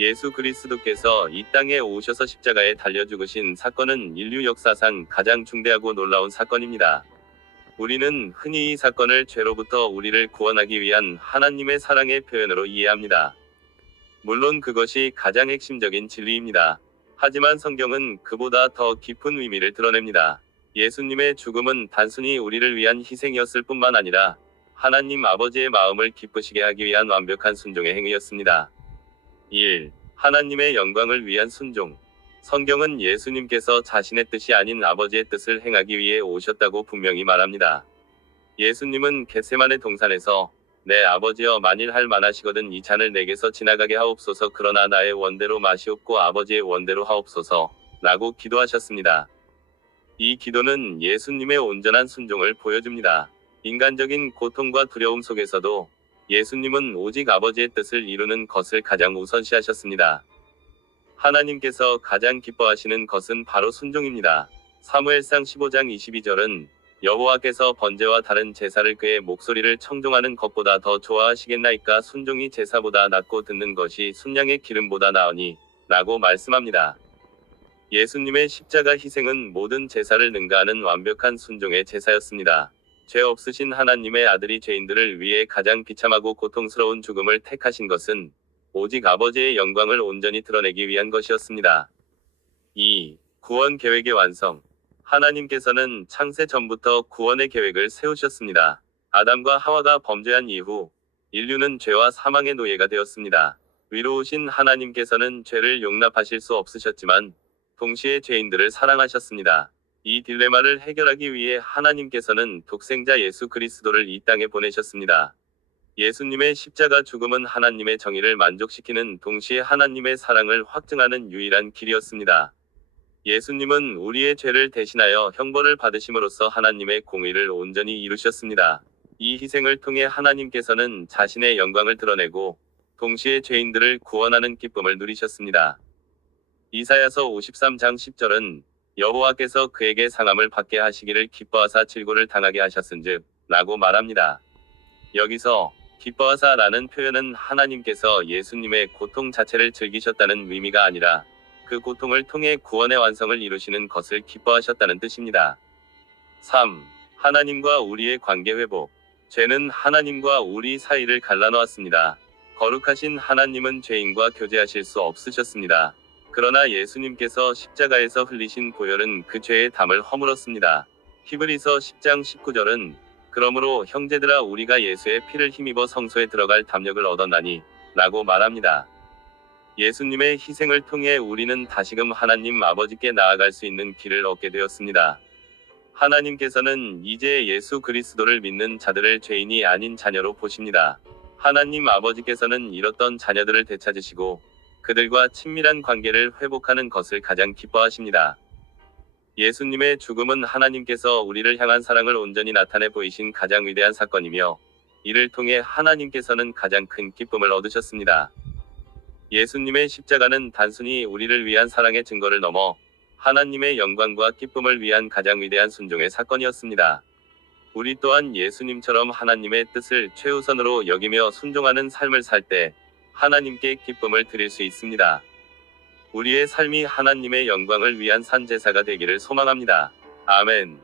예수 그리스도께서 이 땅에 오셔서 십자가에 달려 죽으신 사건은 인류 역사상 가장 중대하고 놀라운 사건입니다. 우리는 흔히 이 사건을 죄로부터 우리를 구원하기 위한 하나님의 사랑의 표현으로 이해합니다. 물론 그것이 가장 핵심적인 진리입니다. 하지만 성경은 그보다 더 깊은 의미를 드러냅니다. 예수님의 죽음은 단순히 우리를 위한 희생이었을 뿐만 아니라 하나님 아버지의 마음을 기쁘시게 하기 위한 완벽한 순종의 행위였습니다. 1. 하나님의 영광을 위한 순종. 성경은 예수님께서 자신의 뜻이 아닌 아버지의 뜻을 행하기 위해 오셨다고 분명히 말합니다. 예수님은 겟세마네 동산에서 내 아버지여, 만일 할 만하시거든 이 잔을 내게서 지나가게 하옵소서, 그러나 나의 원대로 마시옵고 아버지의 원대로 하옵소서 라고 기도하셨습니다. 이 기도는 예수님의 온전한 순종을 보여줍니다. 인간적인 고통과 두려움 속에서도 예수님은 오직 아버지의 뜻을 이루는 것을 가장 우선시하셨습니다. 하나님께서 가장 기뻐하시는 것은 바로 순종입니다. 사무엘상 15장 22절은 여호와께서 번제와 다른 제사를 그의 목소리를 청종하는 것보다 더 좋아하시겠나이까, 순종이 제사보다 낫고 듣는 것이 순양의 기름보다 나으니 라고 말씀합니다. 예수님의 십자가 희생은 모든 제사를 능가하는 완벽한 순종의 제사였습니다. 죄 없으신 하나님의 아들이 죄인들을 위해 가장 비참하고 고통스러운 죽음을 택하신 것은 오직 아버지의 영광을 온전히 드러내기 위한 것이었습니다. 2. 구원 계획의 완성. 하나님께서는 창세 전부터 구원의 계획을 세우셨습니다. 아담과 하와가 범죄한 이후 인류는 죄와 사망의 노예가 되었습니다. 위로우신 하나님께서는 죄를 용납하실 수 없으셨지만 동시에 죄인들을 사랑하셨습니다. 이 딜레마를 해결하기 위해 하나님께서는 독생자 예수 그리스도를 이 땅에 보내셨습니다. 예수님의 십자가 죽음은 하나님의 정의를 만족시키는 동시에 하나님의 사랑을 확증하는 유일한 길이었습니다. 예수님은 우리의 죄를 대신하여 형벌을 받으심으로써 하나님의 공의를 온전히 이루셨습니다. 이 희생을 통해 하나님께서는 자신의 영광을 드러내고 동시에 죄인들을 구원하는 기쁨을 누리셨습니다. 이사야서 53장 10절은 여호와께서 그에게 상함을 받게 하시기를 기뻐하사 질고를 당하게 하셨은즉 라고 말합니다. 여기서 기뻐하사 라는 표현은 하나님께서 예수님의 고통 자체를 즐기셨다는 의미가 아니라 그 고통을 통해 구원의 완성을 이루시는 것을 기뻐하셨다는 뜻입니다. 3. 하나님과 우리의 관계 회복. 죄는 하나님과 우리 사이를 갈라놓았습니다. 거룩하신 하나님은 죄인과 교제하실 수 없으셨습니다. 그러나 예수님께서 십자가에서 흘리신 보혈은 그 죄의 담을 허물었습니다. 히브리서 10장 19절은 그러므로 형제들아, 우리가 예수의 피를 힘입어 성소에 들어갈 담력을 얻었나니 라고 말합니다. 예수님의 희생을 통해 우리는 다시금 하나님 아버지께 나아갈 수 있는 길을 얻게 되었습니다. 하나님께서는 이제 예수 그리스도를 믿는 자들을 죄인이 아닌 자녀로 보십니다. 하나님 아버지께서는 잃었던 자녀들을 되찾으시고 그들과 친밀한 관계를 회복하는 것을 가장 기뻐하십니다. 예수님의 죽음은 하나님께서 우리를 향한 사랑을 온전히 나타내 보이신 가장 위대한 사건이며 이를 통해 하나님께서는 가장 큰 기쁨을 얻으셨습니다. 예수님의 십자가는 단순히 우리를 위한 사랑의 증거를 넘어 하나님의 영광과 기쁨을 위한 가장 위대한 순종의 사건이었습니다. 우리 또한 예수님처럼 하나님의 뜻을 최우선으로 여기며 순종하는 삶을 살 때 하나님께 기쁨을 드릴 수 있습니다. 우리의 삶이 하나님의 영광을 위한 산 제사가 되기를 소망합니다. 아멘.